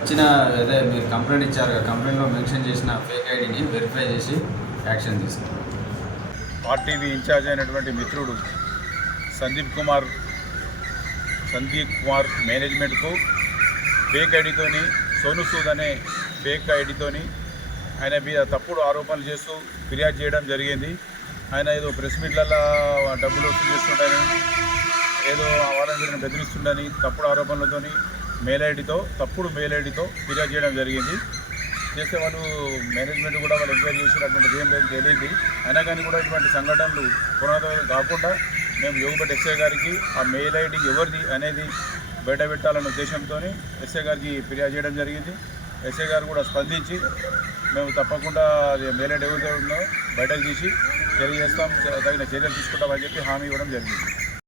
వచ్చిన అదే మీరు కంప్లైంట్ ఇచ్చారు, కంప్లైంట్లో మెన్షన్ చేసిన ఫేక్ ఐడిని వెరిఫై చేసి యాక్షన్ తీసుకున్నాం. ఆర్టీవీ ఇన్ఛార్జ్ అయినటువంటి మిత్రుడు సందీప్ కుమార్ మేనేజ్మెంట్కు ఫేక్ ఐడితోని సోను సూద్ అనే ఫేక్ ఐడితోని ఆయన మీద తప్పుడు ఆరోపణలు చేస్తూ ఫిర్యాదు చేయడం జరిగింది. ఆయన ఏదో ప్రెస్ మీట్లలో డబ్బులు వసూలు చేస్తుండని, ఏదో వారందరిని బెదిరిస్తుండని తప్పుడు ఆరోపణలతోని తప్పుడు మెయిల్ ఐడితో ఫిర్యాదు చేయడం జరిగింది. చేస్తే వాళ్ళు మేనేజ్మెంట్ కూడా వాళ్ళు ఎంక్వైరీ చేసినటువంటిది ఏం లేదు తెలియదు. అయినా కానీ కూడా ఇటువంటి సంఘటనలు పునరావృతం కాకుండా మేము యోగుపేట ఎస్ఐ గారికి ఆ మెయిల్ ఐడి ఎవరిది అనేది బయట పెట్టాలన్న ఉద్దేశంతో ఎస్ఐ గారికి ఫిర్యాదు చేయడం జరిగింది. ఎస్ఐ గారు కూడా స్పందించి మేము తప్పకుండా అది మెయిల్ ఐడి ఎవరితో ఉందో బయటకు తీసి తెలియజేస్తాం, తగిన చర్యలు తీసుకుంటామని చెప్పి హామీ ఇవ్వడం జరిగింది.